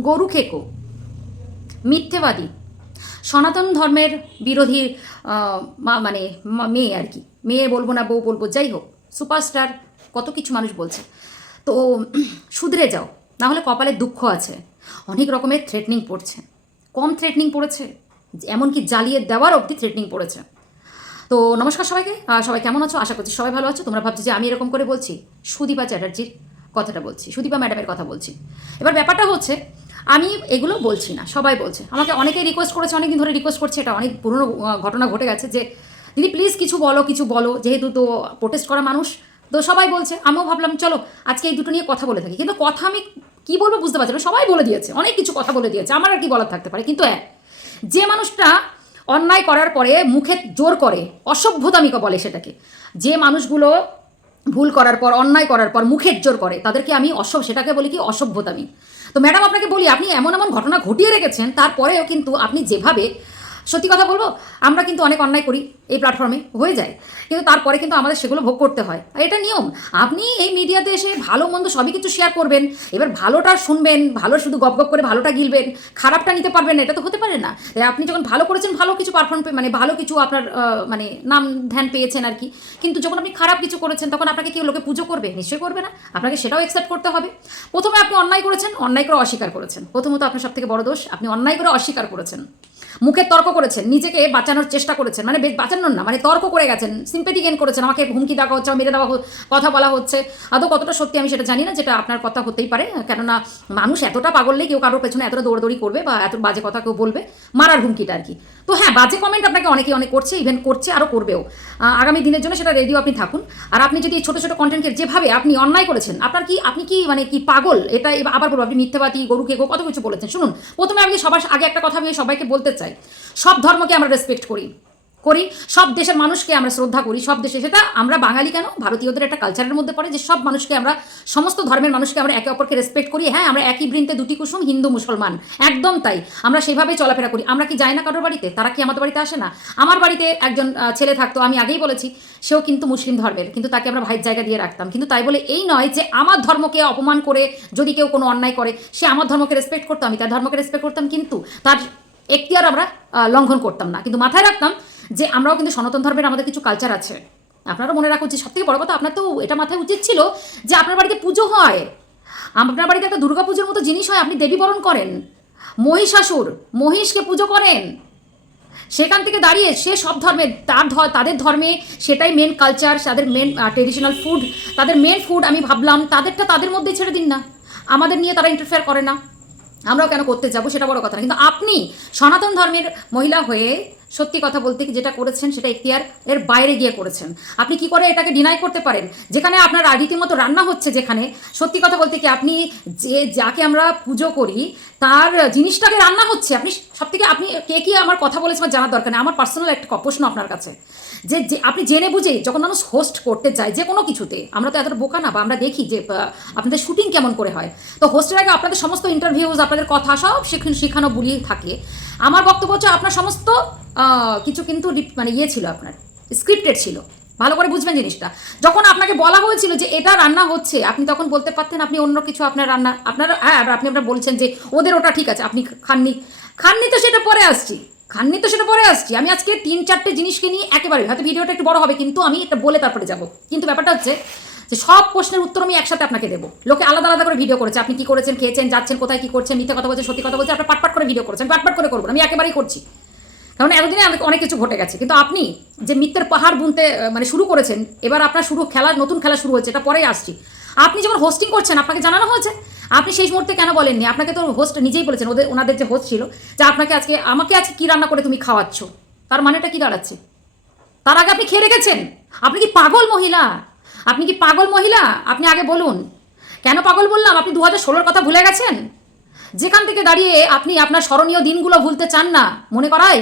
গরু খেকো। মিথ্যেবাদী। সনাতন ধর্মের বিরোধী মা- মানে মেয়ে আর কি। মেয়ে বলব না, বউ বলব, যাই হোক, সুপারস্টার কত কিছু মানুষ বলছে। তো, শুধরে যাও, না হলে কপালে দুঃখ আছে। অনেক রকমের থ্রেটনিং পড়ছে। কম থ্রেটনিং পড়েছে, এমনকি জ্বালিয়ে দেওয়ার অবধি থ্রেটনিং পড়েছে। তো, নমস্কার সবাইকে। সবাই কেমন আছো? আশা করছি সবাই ভালো আছো। তোমরা ভাবছ যে আমি এরকম করে বলছি? সুদীপা চ্যাটার্জির কথাটা বলছি, সুদীপা ম্যাডামের কথা বলছি। এবার ব্যাপারটা হচ্ছে আমি এগুলো বলছি না, সবাই বলছে। আমাকে অনেকেই রিকোয়েস্ট করেছে, অনেকদিন ধরে রিকোয়েস্ট করছে, এটা অনেক পুরনো ঘটনা ঘটে গেছে যে, দিদি প্লিজ কিছু বলো কিছু বলো, যেহেতু তো প্রোটেস্ট করা মানুষ। তো সবাই বলছে, আমিও ভাবলাম, চলো, আজকে এই দুটো নিয়ে কথা বলে থাকি। কিন্তু কথা আমি কী বলব বুঝতে পারছি না, সবাই বলে দিয়েছে, অনেক কিছু কথা বলে দিয়েছে, আমার আর কি বলার থাকতে পারে? কিন্তু হ্যাঁ যে মানুষটা অন্যায় করার পরে মুখে জোর করে, অসভ্যতামিকা বলে সেটাকে, যে মানুষগুলো ভুল করার পর, অন্যায় করার পর, মুখের জোর করে, তাদেরকে আমি অসভ সেটাকে বলি কি অসভ্যতামি তো ম্যাডাম, আপনাকে বলি, আপনি এমন এমন ঘটনা ঘটিয়ে রেখেছেন, তারপরেও কিন্তু আপনি যেভাবে সত্যি কথা বলব, আমরা কিন্তু অনেক অন্যায় করি এই প্ল্যাটফর্মে হয়ে যায়। কিন্তু তারপরে কিন্তু আমাদের সেগুলো ভোগ করতে হয়। এটা নিয়ম। আপনি এই মিডিয়াতে এসে ভালো মন্দ সবই কিছু শেয়ার করবেন, এবার ভালোটা শুনবেন, ভালো শুধু গপ গপ করে ভালোটা গিলবেন, খারাপটা নিতে পারবেন এটা তো হতে পারে না। আপনি যখন ভালো করেছেন, ভালো কিছু পারফর্ম মানে ভালো কিছু আপনার মানে নাম ধ্যান পেয়েছেন আর কি। কিন্তু যখন আপনি খারাপ কিছু করেছেন, তখন আপনাকে কেউ লোকে পুজো করবে, নিশ্চয়ই করবে না। আপনাকে সেটাও অ্যাকসেপ্ট করতে হবে। প্রথমে আপনি অন্যায় করেছেন, অন্যায় করে অস্বীকার করেছেন। প্রথমত আপনার সব থেকে বড় দোষ, আপনি অন্যায় করে অস্বীকার করেছেন। মুখে তর্ক করেছেন, নিজেকে বাঁচানোর চেষ্টা করেছেন মানে বাঁচানোর না মানে তর্ক করে গেছেন সিম্পেথি গেন করেছেন, আমাকে হুমকি দেওয়া হচ্ছে, মেরে দেওয়া কথা বলা হচ্ছে। আদৌ কতটা সত্যি আমি সেটা জানি না, যেটা আপনার কথা হতেই পারে, কেননা মানুষ এতটা পাগললে কেউ কারোর পেছনে এতটা দৌড়াদৌড়ি করবে বা এত বাজে কথা কেউ বলবে, মারার হুমকিটা আর কি। তো হ্যাঁ বাজে কমেন্ট আপনাকে অনেকে, অনেক করছে ইভেন করছে আরও করবেও। আগামী দিনের জন্য সেটা রেডিও আপনি থাকুন। আর আপনি যদি ছোটো ছোটো কন্টেন্টকে যেভাবে আপনি অন্যায় করেছেন, আপনার কি, আপনি কি মানে কি পাগল? এটা আবার বলব, আপনি মিথ্যাবাদী গরুকে গো কত কিছু বলেছেন। শুনুন, প্রথমে আমি সবার আগে একটা কথা আমি সবাইকে বলতে চাই। সব ধর্মকে আমরা রেসপেক্ট করি। করি, সব দেশের মানুষকে আমরা শ্রদ্ধা করি, সব দেশে সেটা আমরা বাঙালি কেন? ভারতীয়দের একটা কালচারের মধ্যে পড়ে যে সব মানুষকে আমরা, সমস্ত ধর্মের মানুষকে আমরা একে অপরকে রেসপেক্ট করি হ্যাঁ আমরা একই বৃন্তে দুটি কুসুম হিন্দু মুসলমান, একদম তাই, আমরা সেভাবেই চলাফেরা করি। আমরা কি যাই না কারোর বাড়িতে? তারা কি আমাদের বাড়িতে আসে না? আমার বাড়িতে একজন ছেলে থাকতো, আমি আগেই বলেছি, সেও কিন্তু মুসলিম ধর্মের, কিন্তু তাকে আমরা ভাইয়ের জায়গা দিয়ে রাখতাম। কিন্তু তাই বলে এই নয় যে আমার ধর্মকে অপমান করে যদি কেউ কোনো অন্যায় করে, সে আমার ধর্মকে রেসপেক্ট করতো, আমি তার ধর্মকে রেসপেক্ট করতাম, কিন্তু তার এখতিয়ার আমরা লঙ্ঘন করতাম না। কিন্তু মাথায় রাখতাম যে আমরাও কিন্তু সনাতন ধর্মের আমাদের কিছু কালচার আছে। আপনারও মনে রাখা উচিত সবথেকে বড় কথা আপনার তো এটা মাথায় উচিত ছিল যে আপনার বাড়িতে পুজো হয়। আপনার বাড়িতে একটা দুর্গা পুজোর মতো জিনিস হয়, আপনি দেবী বরণ করেন। মহিষাসুর, মহিষকে পুজো করেন। সেখান থেকে দাঁড়িয়ে সে সব ধর্মের, তার তাদের ধর্মে সেটাই মেন কালচার তাদের মেন ট্রেডিশনাল ফুড তাদের মেন ফুড আমি ভাবলাম, তাদেরটা তাদের মধ্যে ছেড়ে দিন না। আমাদের নিয়ে তারা ইন্টারফেয়ার করে না। আমরাও কেন করতে যাব সেটা বড় কথা না। কিন্তু আপনি সনাতন ধর্মের মহিলা হয়ে সত্যি কথা বলতে যেটা করেছেন সেটা এখতিয়ার এর বাইরে গিয়ে করেছেন। আপনি কি করে এটাকে ডিনাই করতে পারেন? যেখানে আপনার রীতিমতো রান্না হচ্ছে যেখানে, সত্যি কথা বলতে কি আপনি যে, যাকে আমরা পুজো করি, তার জিনিসটাকে রান্না হচ্ছে। আপনি সব থেকে আপনি কে কি আমার কথা বলেছে আমার জানার দরকার নেই। আমার পার্সোনাল একটা প্রশ্ন আপনার কাছে। যে আপনি জেনে বুঝে যখন মানুষ হোস্ট করতে যায় যে কোনো কিছুতে, আমরা তো এতটা বোকা না বা আমরা দেখি যে আপনাদের শুটিং কেমন করে হয়। তো হোস্টের আগে আপনাদের সমস্ত ইন্টারভিউজ আপনাদের কথা সব শেখানো শেখানো বুলিয়ে থাকে। আমার বক্তব্য হচ্ছে আপনার সমস্ত কিছু কিন্তু মানে ইয়ে ছিল আপনার স্ক্রিপ্টেড ছিল। ভালো করে বুঝবেন জিনিসটা। যখন আপনাকে বলা হয়েছিল যে এটা রান্না হচ্ছে, আপনি তখন বলতে পারতেন আপনি অন্য কিছু আপনার রান্না, আপনার হ্যাঁ আপনি আপনার বলছেন যে ওদের ওটা ঠিক আছে, আপনি খাননি। খাননি তো সেটা পরে আসছি। খাননি তো সেটা পরে আসছি। আমি আজকে তিন চারটে জিনিসকে নিয়ে একেবারে, হয়তো ভিডিওটা একটু বড় হবে, কিন্তু আমি এটা বলে তারপরে যাব। কিন্তু ব্যাপারটা হচ্ছে যে সব প্রশ্নের উত্তর আমি একসাথে আপনাকে দেবো। লোকে আলাদা আলাদা করে ভিডিও করেছে, আপনি কি করেছেন, খেয়েছেন, যাচ্ছেন, কোথায় কি করছেন, মিথ্যা কথা বলছেন, সত্যি কথা বলছেন, আপনার পাটপাট করে ভিডিও করেছেন পাটপাট করে করব আমি একেবারেই করছি। কারণ এতদিনে অনেক কিছু ঘটে গেছে। কিন্তু আপনি যে মিথ্যের পাহাড় বুনতে মানে শুরু করেছেন, এবার আপনার শুরু, খেলা, নতুন খেলা শুরু হয়েছে, এটা পরেই আসছি। আপনি যখন হোস্টিং করছেন, আপনাকে জানানো হয়েছে আপনি সেই মুহূর্তে কেন বলেননি? আপনাকে তো হোস্ট নিজেই বলেছেন, ওদের, ওনাদের যে হোস্ট ছিল, যে আপনাকে আজকে, আমাকে আজকে কী রান্না করে তুমি খাওয়াচ্ছ? তার মানেটা কি দাঁড়াচ্ছে? তার আগে আপনি খেয়ে রেখেছেন। আপনি কি পাগল মহিলা? আপনি কি পাগল মহিলা? আপনি আগে বলুন। কেন পাগল বললাম? আপনি দু হাজার ষোলোর কথা ভুলে গেছেন? যেখান থেকে দাঁড়িয়ে আপনি আপনার স্মরণীয় দিনগুলো ভুলতে চান না, মনে করাই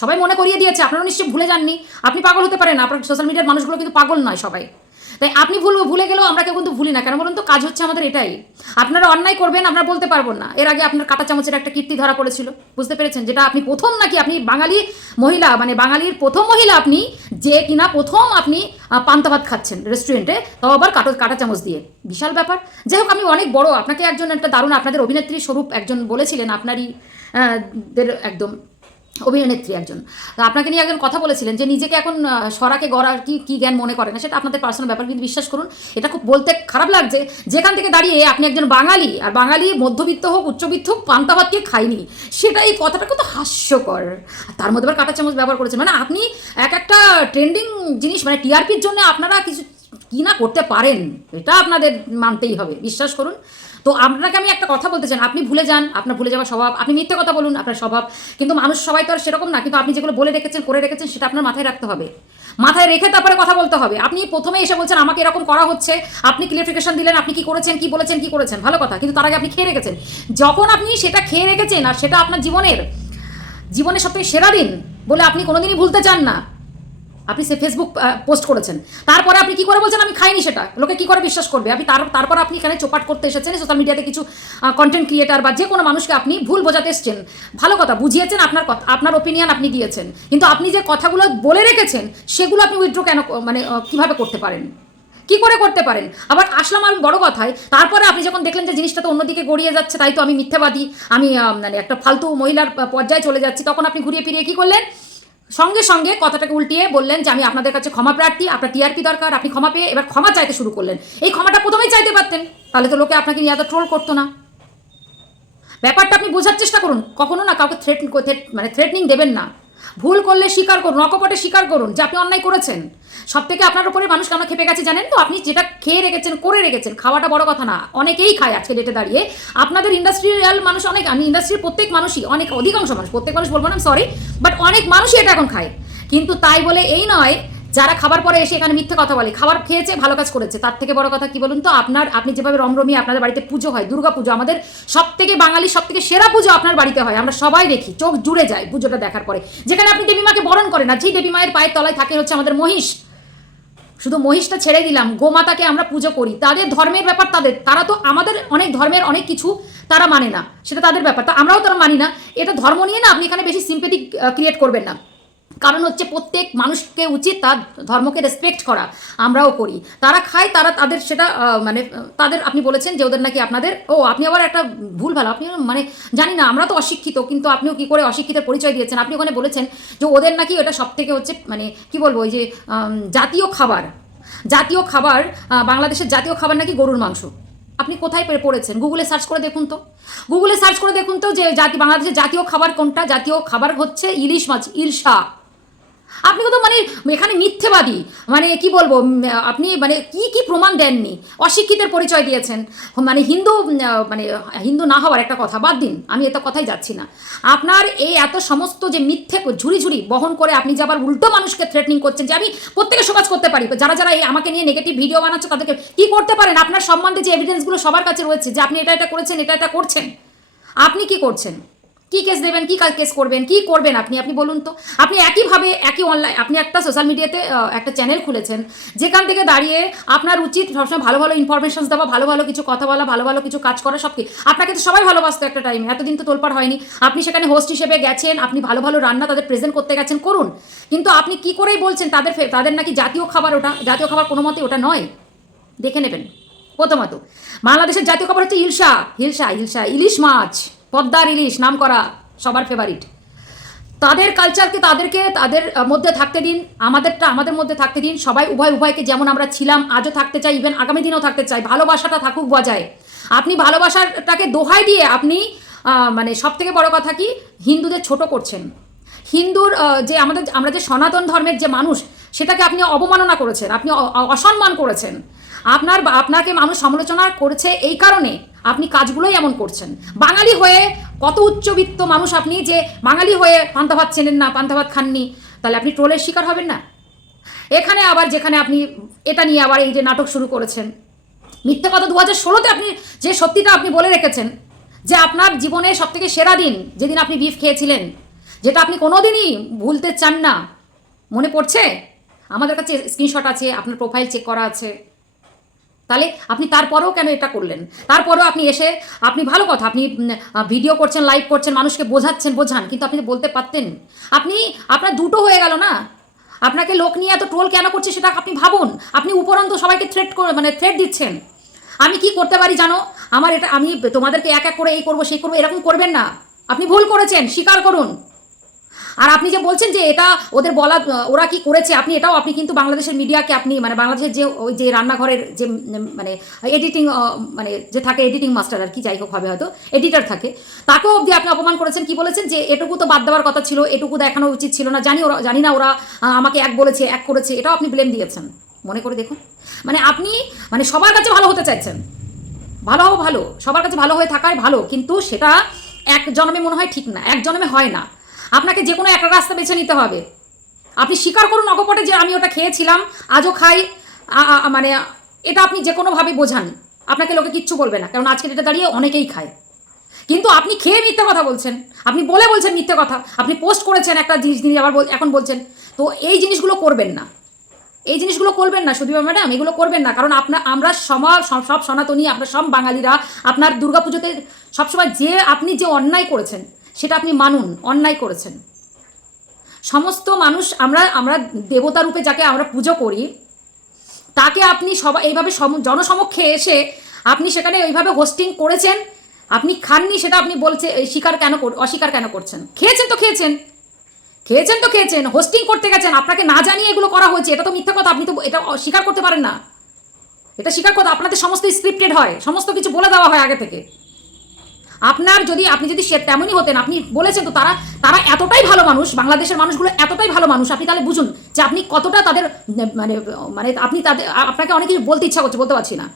সবাই মনে করিয়ে দিয়েছে আপনারা নিশ্চয়ই ভুলে যাননি। আপনি পাগল হতে পারেন আপনার সোশ্যাল মিডিয়ার মানুষগুলো কিন্তু পাগল নয় সবাই। তাই আপনি ভুল, ভুলে গেলেও আমরা কেউ কিন্তু ভুলি না। কেন বলুন তো? কাজ হচ্ছে আমাদের এটাই। আপনারা অন্যায় করবেন, আমরা বলতে পারব না। এর আগে আপনার কাটা চামচের একটা কীর্তি ধরা পড়েছিল। বুঝতে পেরেছেন? যেটা আপনি প্রথম নাকি আপনি বাঙালি মহিলা মানে বাঙালির প্রথম মহিলা আপনি যে কিনা প্রথম আপনি পান্তা ভাত খাচ্ছেন রেস্টুরেন্টে তাও আবার কাটো, কাটা চামচ দিয়ে। বিশাল ব্যাপার। যাই হোক আমি অনেক বড়। আপনাকে একজন একটা দারুণ, আপনাদের অভিনেত্রী স্বরূপ একজন বলেছিলেন, আপনারই একদম। অভিনেত্রী একজন। তো আপনাকে নিয়ে একজন কথা বলেছিলেন যে নিজেকে এখন সরাকে গড়ার কি কি জ্ঞান মনে করে না, সেটা আপনাদের পার্সোনাল ব্যাপার, কিন্তু বিশ্বাস করুন, এটা খুব বলতে খারাপ লাগছে। যেখান থেকে দাঁড়িয়ে আপনি একজন বাঙালি, আর বাঙালি মধ্যবিত্ত হোক, উচ্চবিত্ত হোক, পান্তা ভাত কে খায়নি সেটা এই কথাটা কত হাস্যকর। তার মধ্যে আবার কাঁটা চামচ ব্যবহার করেছেন। মানে আপনি এক একটা ট্রেন্ডিং জিনিস মানে টিআরপির জন্য আপনারা কিছু কি না করতে পারেন, এটা আপনাদের মানতেই হবে, বিশ্বাস করুন। তো আপনাকে আমি একটা কথা বলতে চান আপনি ভুলে যান, আপনার ভুলে যাওয়ার স্বভাব, আপনি মিথ্যে কথা বলুন, আপনার স্বভাব। কিন্তু মানুষ সবাই তো আর সেরকম না, কিন্তু আপনি যেগুলো বলে রেখেছেন, করে রেখেছেন, সেটা আপনার মাথায় রাখতে হবে। মাথায় রেখে তারপরে কথা বলতে হবে। আপনি প্রথমে এসে বলছেন, আমাকে এরকম করা হচ্ছে, আপনি ক্লিয়ারিফিকেশন দিলেন, আপনি কি করেছেন, কি বলেছেন, কি করেছেন? ভালো কথা, কিন্তু তার আগে আপনি খেয়ে রেখেছেন। যখন আপনি সেটা খেয়ে রেখেছেন, আর সেটা আপনার জীবনের জীবনের সবথেকে সেরা দিন বলে আপনি কোনোদিনই ভুলতে চান না আপনি সে ফেসবুক পোস্ট করেছেন। তারপরে আপনি কি করে বলছেন? আমি খাইনি সেটা। লোকে কি করে বিশ্বাস করবে? আপনি তার, তারপর আপনি এখানে চোপাট করতে এসেছেন সোশ্যাল মিডিয়াতে কিছু কন্টেন্ট ক্রিয়েটার বা যে কোনো মানুষকে আপনি ভুল বোঝাতে এসেছেন, ভালো কথা, বুঝিয়েছেন আপনার কথা, আপনার ওপিনিয়ন আপনি দিয়েছেন। কিন্তু আপনি যে কথাগুলো বলে রেখেছেন, সেগুলো আপনি উইথড্র কেন মানে কীভাবে করতে পারেন? কি করে করতে পারেন? আবার আসলাম আমি বড় কথায়, তারপরে আপনি যখন দেখলেন যে জিনিসটা তো অন্যদিকে গড়িয়ে যাচ্ছে, তাই তো আমি মিথ্যাবাদী, আমি মানে একটা ফালতু মহিলার পর্যায়ে চলে যাচ্ছি, তখন আপনি ঘুরিয়ে ফিরিয়ে কী করলেন? সঙ্গে সঙ্গে কথাটাকে উল্টিয়ে বললেন যে, আমি আপনাদের কাছে ক্ষমা প্রার্থী, আপনার টিআরপি দরকার, আপনি ক্ষমা পেয়ে এবার ক্ষমা চাইতে শুরু করলেন। এই ক্ষমাটা প্রথমেই চাইতে পারতেন, তাহলে তো লোকে আপনাকে নিয়ে এত ট্রোল করতো না। ব্যাপারটা আপনি বোঝার চেষ্টা করুন, কখনো না কাউকে থ্রেট মানে থ্রেটনিং দেবেন না। ভুল করলে স্বীকার করুন অকপটে স্বীকার করুন যে আপনি অন্যায় করেছেন। সব থেকে আপনার উপরে মানুষ কেন খেপে গেছে জানেন তো? আপনি যেটা খেয়ে রেখেছেন, করে রেখেছেন, খাওয়াটা বড় কথা না। অনেকেই খায় আজকে ডেটে দাঁড়িয়ে। আপনাদের ইন্ডাস্ট্রিয়াল মানুষ অনেক, আমি ইন্ডাস্ট্রির প্রত্যেক মানুষই, অনেক, অধিকাংশ মানুষ, প্রত্যেক মানুষ বলব না সরি বাট অনেক মানুষই এটা এখন খায়। কিন্তু তাই বলে এই নয় যারা খাবার পরে এসে এখানে মিথ্যে কথা বলে, খাবার খেয়েছে, ভালো কাজ করেছে, তার থেকে বড় কথা কি বলুন তো? আপনার, আপনি যেভাবে রমরমিয়ে আপনাদের বাড়িতে পুজো হয়, দুর্গা পুজো, আমাদের সব থেকে বাঙালির সব থেকে সেরা পুজো আপনার বাড়িতে হয়, আমরা সবাই দেখি, চোখ জুড়ে যায় পুজোটা দেখার পরে। যেখানে আপনি দেবী মাকে বরণ করেন, আর যেই দেবী মায়ের পায়ের তলায় থাকে হচ্ছে আমাদের মহিষ। শুধু মহিষটা ছেড়ে দিলাম, গোমাতাকে আমরা পুজো করি। তাদের ধর্মের ব্যাপার তাদের, তারা তো আমাদের অনেক ধর্মের অনেক কিছু তারা মানে না, সেটা তাদের ব্যাপার। তা আমরাও তারা মানি না, এটা ধর্ম নিয়ে না আপনি এখানে বেশি সিম্পেথি ক্রিয়েট করবেন না। কারণ হচ্ছে প্রত্যেক মানুষকে উচিত তার ধর্মকে রেসপেক্ট করা, আমরাও করি। তারা খায়, তারা তাদের সেটা মানে তাদের, আপনি বলেছেন যে ওদের নাকি আপনাদের, ও, আপনি আবার একটা ভুল ভালো, আপনি মানে জানি না, আমরা তো অশিক্ষিত, কিন্তু আপনিও কি করে অশিক্ষিতের পরিচয় দিয়েছেন? আপনি ওখানে বলেছেন যে ওদের নাকি ওটা সব থেকে হচ্ছে মানে কি বলব, ওই যে জাতীয় খাবার। জাতীয় খাবার বাংলাদেশের জাতীয় খাবার নাকি গরুর মাংস। আপনি কোথায় পড়েছেন? গুগলে সার্চ করে দেখুন তো। গুগলে সার্চ করে দেখুন তো যে জাতি, বাংলাদেশের জাতীয় খাবার কোনটা? জাতীয় খাবার হচ্ছে ইলিশ মাছ, ইলশা। আপনি তো মানে এখানে মিথ্যেবাদী। মানে কি বলব আপনি মানে কি কি প্রমাণ দেননি? অশিক্ষিতের পরিচয় দিয়েছেন। মানে হিন্দু মানে হিন্দু না হওয়ার একটা কথা, বাদ দিন, আমি এত কথাই যাচ্ছি না। আপনার এই এত সমস্ত যে মিথ্যে ঝুড়ি ঝুড়ি বহন করে আপনি যে আবার উল্টো মানুষকে থ্রেটনিং করছেন যে আমি প্রত্যেকে সমাজ করতে পারি, যারা যারা এই আমাকে নিয়ে নেগেটিভ ভিডিও বানাচ্ছে তাদেরকে কি করতে পারেন? আপনার সম্বন্ধে যে এভিডেন্সগুলো সবার কাছে রয়েছে যে আপনি এটা এটা করেছেন, এটা এটা করছেন, আপনি কি করছেন? কি কেস দেবেন, কি কেস করবেন, কি করবেন আপনি? আপনি বলুন তো। আপনি একইভাবে, একই অনলাইন আপনি একটা সোশ্যাল মিডিয়াতে একটা চ্যানেল খুলেছেন, যেখান থেকে দাঁড়িয়ে আপনার উচিত সবসময় ভালো ভালো ইনফরমেশন দেওয়া, ভালো ভালো কিছু কথা বলা, ভালো ভালো কিছু কাজ করা সব কি আপনাকে তো সবাই ভালোবাসতো একটা টাইমে এতদিন তো তোলপাড় হয়নি। আপনি সেখানে হোস্ট হিসেবে গেছেন, আপনি ভালো ভালো রান্না তাদের প্রেজেন্ট করতে গেছেন, করুন। কিন্তু আপনি কি করেই বলছেন, তাদের তাদের নাকি জাতীয় খাবার ওটা, জাতীয় খাবার কোনো মতে ওটা নয়? দেখে নেবেন। প্রথমত, বাংলাদেশের জাতীয় খাবার হচ্ছে ইলশা হিলসা হিলসা, ইলিশ মাছ। পদ্মার ইলিশ নাম করা সবার ফেভারিট তাদের কালচারকে তাদেরকে, তাদের মধ্যে থাকতে দিন, আমাদেরটা, আমাদের মধ্যে থাকতে দিন। সবাই উভয় উভয়কে যেমন আমরা ছিলাম, আজও থাকতে চাই ইভেন আগামী দিনেও থাকতে চাই। ভালোবাসাটা থাকুক বজায়। আপনি ভালোবাসাটাকে দোহাই দিয়ে আপনি মানে সব থেকে বড় কথা কি? হিন্দুদের ছোট করছেন। হিন্দুর যে আমাদের, আমরা যে সনাতন ধর্মের যে মানুষ সেটাকে আপনি অবমাননা করেছেন, আপনি অসম্মান করেছেন। আপনার আপনাকে মানুষ সমালোচনা করেছে এই কারণে আপনি কাজগুলোই এমন করছেন। বাঙালি হয়ে কত উচ্চবিত্ত মানুষ আপনি যে বাঙালি হয়ে পান্তা ভাত চেনেন না, পান্তা ভাত খাননি, তাহলে আপনি ট্রোলের শিকার হবেন না। এখানে আবার যেখানে আপনি এটা নিয়ে আবার এই যে নাটক শুরু করেছেন। মিথ্যে কথা দু হাজার ষোলোতে আপনি যে সত্যিটা আপনি বলে রেখেছেন, যে আপনার জীবনে সব থেকে সেরা দিন যেদিন আপনি বিফ খেয়েছিলেন, যেটা আপনি কোনোদিনই ভুলতে চান না, মনে পড়ছে? আমাদের কাছে স্ক্রিনশট আছে, আপনার প্রোফাইল চেক করা আছে। তাহলে আপনি তারপরেও কেন এটা করলেন? তারপরেও আপনি এসে, আপনি ভালো কথা, আপনি ভিডিও করছেন লাইভ করছেন, মানুষকে বোঝাচ্ছেন, বোঝান, কিন্তু আপনি বলতে পারতেন। আপনি, আপনার দুটো হয়ে গেল না? আপনাকে লোক নিয়ে এত ট্রোল কেন করছে সেটা আপনি ভাবুন। আপনি উপরন্ত সবাইকে থ্রেট করে মানে থ্রেট দিচ্ছেন। আমি কি করতে পারি জানো? আমার এটা, আমি তোমাদেরকে এক এক করে এই করব, সেই করব, এরকম করবেন না। আপনি ভুল করেছেন, স্বীকার করুন। আর আপনি যে বলছেন যে এটা ওদের বলা, ওরা কি করেছে, আপনি এটাও, আপনি কিন্তু বাংলাদেশের মিডিয়াকে আপনি মানে বাংলাদেশের যে ওই যে রান্নাঘরের যে মানে এডিটিং মানে যে থাকে এডিটিং মাস্টার আর কি, যাই হোক হবে হয়তো এডিটার থাকে, তাকেও অবধি আপনি অপমান করেছেন, কি বলেছেন? যে এটুকু তো বাদ দেওয়ার কথা ছিল, এটুকু দেখানো উচিত ছিল না, জানি ওরা, জানি না ওরা আমাকে এক বলেছে, এক করেছে, এটাও আপনি ব্লেম দিয়েছেন, মনে করে দেখুন। মানে আপনি মানে সবার কাছে ভালো হতে চাইছেন, ভালো ভালো, সবার কাছে ভালো হয়ে থাকাই ভালো, কিন্তু সেটা এক জন্মে মনে হয় ঠিক না, এক জন্মে হয় না। আপনাকে যে কোনো একটা রাস্তা বেছে নিতে হবে। আপনি স্বীকার করুন অকপটে যে আমি ওটা খেয়েছিলাম, আজও খাই মানে এটা আপনি যে কোনোভাবে বোঝান, আপনাকে লোকে কিচ্ছু বলবে না, কারণ আজকে এটা দাঁড়িয়ে অনেকেই খায়। কিন্তু আপনি খেয়ে মিথ্যে কথা বলছেন, আপনি বলে বলছেন মিথ্যে কথা, আপনি পোস্ট করেছেন একটা জিনিস নিয়ে আবার এখন বলছেন, তো এই জিনিসগুলো করবেন না। এই জিনিসগুলো করবেন না সুদীপা ম্যাডাম, এগুলো করবেন না, কারণ আপনার আমরা সমাজ সব সনাতনী আপনার সব বাঙালিরা, আপনার দুর্গাপুজোতে সবসময় যে আপনি যে অন্যায় করেছেন সেটা আপনি মানুন, অন্যায় করেছেন। সমস্ত মানুষ, আমরা আমরা দেবতা রূপে যাকে আমরা পুজো করি, তাকে আপনি সবাই এইভাবে সম- জনসমক্ষে এসে আপনি সেখানে ওইভাবে হোস্টিং করেছেন, আপনি খাননি সেটা আপনি বলছে স্বীকার কেন কর- অস্বীকার কেন করছেন? খেয়েছেন তো খেয়েছেন। খেয়েছেন তো খেয়েছেন হোস্টিং করতে গেছেন, আপনাকে না জানিয়ে এগুলো করা হয়েছে, এটা তো মিথ্যা কথা, আপনি তো এটা স্বীকার করতে পারেন না। এটা স্বীকার কথা, আপনাদের সমস্ত স্ক্রিপ্টেড হয়, সমস্ত কিছু বলে দেওয়া হয় আগে থেকে। আপনার যদি, আপনি যদি সে তেমনই হতেন, আপনি বলেছেন তো তারা তারা এতটাই ভালো মানুষ, বাংলাদেশের মানুষগুলো এতটাই ভালো মানুষ, আপনি তাহলে বুঝুন যে আপনি কতটা তাদের মানে মানে আপনি তাদের, আপনাকে অনেক কিছু বলতে ইচ্ছা করছে, বলতে পারছি না।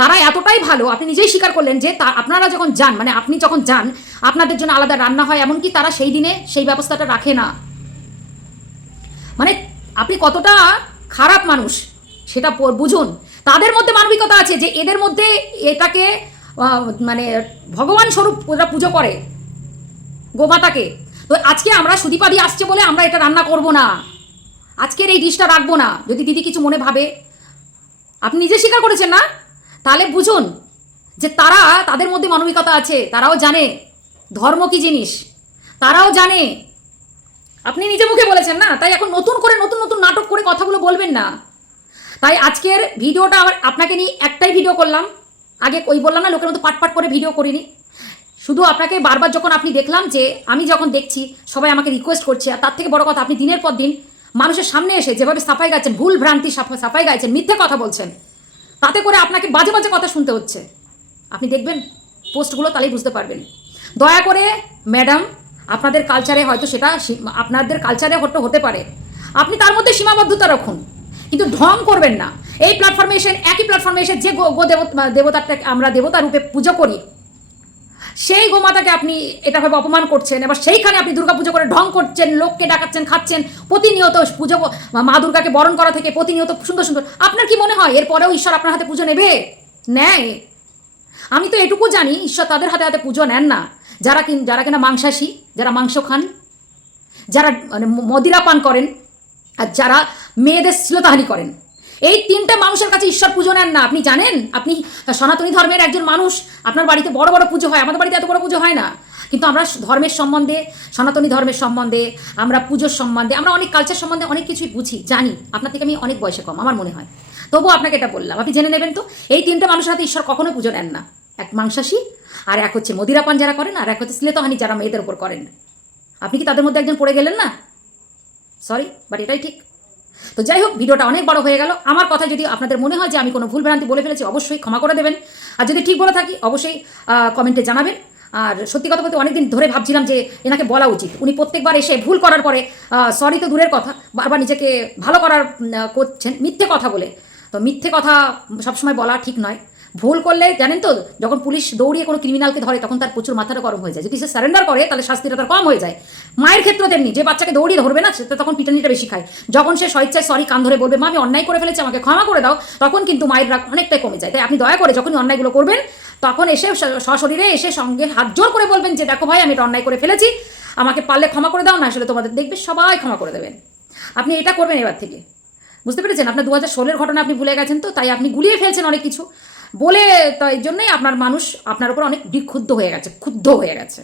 তারা এতটাই ভালো, আপনি নিজেই স্বীকার করলেন যে তা, আপনারা যখন যান মানে আপনি যখন যান, আপনাদের জন্য আলাদা রান্না হয়, এমনকি তারা সেই দিনে সেই ব্যবস্থাটা রাখে না। মানে আপনি কতটা খারাপ মানুষ, সেটা বুঝুন। তাদের মধ্যে মানবিকতা আছে যে এদের মধ্যে এটাকে মানে ভগবান স্বরূপ ওরা পুজো করে গোমাতাকে। তো আজকে আমরা সুদীপাদি আসছে বলে আমরা এটা রান্না করব না। আজকের এই ডিশটা রাখব না। যদি দিদি কিছু মনে ভাবে। আপনি নিজে স্বীকার করেছেন না? তাহলে বুঝুন যে তারা তাদের মধ্যে মানবিকতা আছে, তারাও জানে ধর্ম কি জিনিস। তারাও জানে। আপনি নিজে মুখে বলেছেন না, তাই এখন নতুন করে নতুন নতুন নাটক করে কথাগুলো বলবেন না। তাই আজকের ভিডিওটা আমার আপনাকে নিয়ে একটাই ভিডিও করলাম। আগে ওই বললাম না, লোকের মতো পাট পাট করে ভিডিও করিনি। শুধু আপনাকে বারবার যখন আপনি দেখলাম যে, আমি যখন দেখছি, সবাই আমাকে রিকোয়েস্ট করছে, আর তার থেকে বড় কথা, আপনি দিনের পর দিন মানুষের সামনে এসে যেভাবে সাফাই গাইছেন, ভুল ভ্রান্তি সাফা- সাফাই গাইছেন, মিথ্যে কথা বলছেন, তাতে করে আপনাকে বাজে বাজে কথা শুনতে হচ্ছে। আপনি দেখবেন, পোস্টগুলো তাহলেই বুঝতে পারবেন। দয়া করে, ম্যাডাম, আপনাদের কালচারে হয়তো সেটা আপনাদের কালচারে হয়তো হতে পারে। আপনি তার মধ্যে সীমাবদ্ধতা রাখুন, কিন্তু ঢং করবেন না। এই প্ল্যাটফর্মে এসে, একই প্ল্যাটফর্মে এসে যে গো- গো দেবতা দেবতাটাকে আমরা দেবতা রূপে পুজো করি, সেই গোমাতাকে আপনি এটা ভাবে অপমান করছেন, এবার সেইখানে আপনি দুর্গা পুজো করে ঢং করছেন, লোককে ডাকাচ্ছেন, খাচ্ছেন, প্রতিনিয়ত পুজো মা দুর্গাকে বরণ করা থেকে প্রতিনিয়ত সুন্দর সুন্দর, আপনার কি মনে হয়, এরপরেও ঈশ্বর আপনার হাতে পুজো নেবে? নেয়। আমি তো এটুকু জানি, ঈশ্বর তাদের হাতে হাতে পুজো নেন না। যারা কিন যারা কিনা মাংসাশী, যারা মাংস খান, যারা মানে মদিরা পান করেন, আর যারা মেয়েদের শ্লীলতাহানি করেন এই তিনটে মানুষের কাছে ঈশ্বর পুজো নেন না। আপনি জানেন? আপনি সনাতনী ধর্মের একজন মানুষ, আপনার বাড়িতে বড় বড় পুজো হয়, আমাদের বাড়িতে এত বড় পুজো হয় না। কিন্তু আমরা ধর্মের সম্বন্ধে, সনাতনী ধর্মের সম্বন্ধে, আমরা পুজোর সম্বন্ধে, আমরা অনেক কালচার সম্বন্ধে অনেক কিছুই বুঝি, জানি। আপনার থেকে আমি অনেক বয়সে কম, আমার মনে হয়। তবুও আপনাকে এটা বললাম। আপনি জেনে নেবেন তো, এই তিনটে মানুষের হাতে ঈশ্বর কখনো পুজো নেন না। এক মাংসাশী, আর এক হচ্ছে মদিরাপান যারা করেন, আর এক হচ্ছে শ্লীলতাহানি যারা মেয়েদের উপর করেন। আপনি কি তাদের মধ্যে একজন পড়ে গেলেন না? সরি বাট এটাই ঠিক। তো যাই হোক, ভিডিওটা অনেক বড় হয়ে গেল। আমার কথা যদি আপনাদের মনে হয় যে আমি কোনো ভুলভ্রান্তি বলে ফেলেছি, অবশ্যই ক্ষমা করে দেবেন। আর যদি ঠিক বলে থাকি, অবশ্যই কমেন্টে জানাবেন। আর সত্যি কথা বলতে অনেকদিন ধরে ভাবছিলাম যে এনাকে বলা উচিত। উনি প্রত্যেকবার এসে ভুল করার পরে সরি তো দূরের কথা, বারবার নিজেকে ভালো করার করছেন। মিথ্যে কথা বলে। তো মিথ্যে কথা সবসময় বলা ঠিক নয়। ভুল করলে, জানেন তো, যখন পুলিশ দৌড়িয়ে কোনো ক্রিমিনালকে ধরে, তখন তার প্রচুর মাথাটা গরম হয়ে যায়। যদি সে সারেন্ডার করে, তাহলে শাস্তিটা তার কম হয়ে যায়। মায়ের ক্ষেত্রেও তেমনি, যে বাচ্চাকে দৌড়িয়ে ধরবে না সে তো তখন পিটানিটা বেশি খায়। যখন সে স্বেচ্ছায় সরি কান ধরে বলবে, মা, আমি অন্যায় করে ফেলেছি, আমাকে ক্ষমা করে দাও, তখন কিন্তু মায়ের রাগ অনেকটাই কমে যায়। তাই আপনি দয়া করে যখনই অন্যায়গুলো করবেন, তখন এসে সশরীরে এসে সঙ্গে হাত জোর করে বলবেন যে, দেখো ভাই, আমি এটা অন্যায় করে ফেলেছি, আমাকে পারলে ক্ষমা করে দাও, না আসলে তোমাদের দেখবে সবাই ক্ষমা করে দেবেন। আপনি এটা করবেন এবার থেকে। বুঝতে পেরেছেন? আপনার দু হাজার ঘটনা আপনি ভুলে গেছেন তো, তাই আপনি গুলিয়ে ফেলছেন অনেক কিছু। বলে তাই জন্যই আপনার মানুষ আপনার উপর অনেক বিক্ষুব্ধ হয়ে গেছে, ক্ষুব্ধ হয়ে গেছে।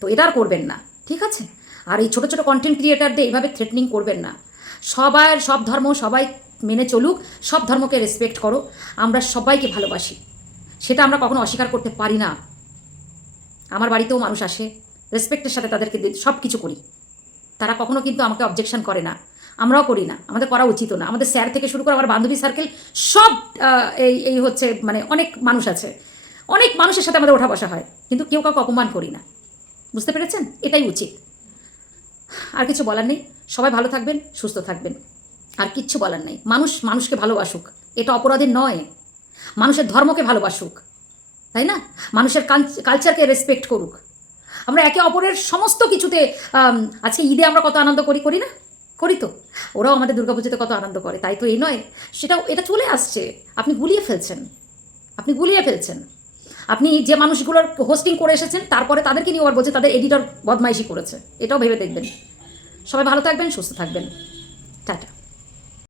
তো এটা আর করবেন না, ঠিক আছে? আর এই ছোটো ছোটো কন্টেন্ট ক্রিয়েটারদের এইভাবে থ্রেটনিং করবেন না। সবার সব ধর্ম সবাই মেনে চলুক, সব ধর্মকে রেসপেক্ট করো, আমরা সবাইকে ভালোবাসি। সেটা আমরা কখনো অস্বীকার করতে পারি না। আমার বাড়িতেও মানুষ আসে রেসপেক্টের সাথে তাদেরকে সব কিছু করি। তারা কখনো কিন্তু আমাকে অবজেকশন করে না। আমরাও করি না, আমাদের করা উচিত না। আমাদের স্যার থেকে শুরু করে আমার বান্ধবী সার্কেল সব এই এই হচ্ছে মানে অনেক মানুষ আছে। অনেক মানুষের সাথে আমাদের ওঠা বসা হয়, কিন্তু কেউ কাউকে অপমান করি না। বুঝতে পেরেছেন? এটাই উচিত। আর কিছু বলার নেই। সবাই ভালো থাকবেন, সুস্থ থাকবেন। আর কিচ্ছু বলার নেই। মানুষ মানুষকে ভালোবাসুক। এটা অপরাধের নয়। মানুষের ধর্মকে ভালোবাসুক। তাই না? মানুষের কালচারকে রেসপেক্ট করুক। আমরা একে অপরের সমস্ত কিছুতে আজকে ঈদে আমরা কত আনন্দ করি করি না? করি তো। ওরাও আমাদের দুর্গাপুজোতে কত আনন্দ করে, তাই তো এই নয়। সেটাও, এটা চলে আসছে। আপনি গুলিয়ে ফেলছেন। আপনি গুলিয়ে ফেলছেন। আপনি যে মানুষগুলোর হোস্টিং করে এসেছেন, তারপরে তাদেরকে নিয়ে ওর বলছে তাদের এডিটর বদমাইশি করেছে। এটাও ভেবে দেখবেন। সবাই ভালো থাকবেন, সুস্থ থাকবেন।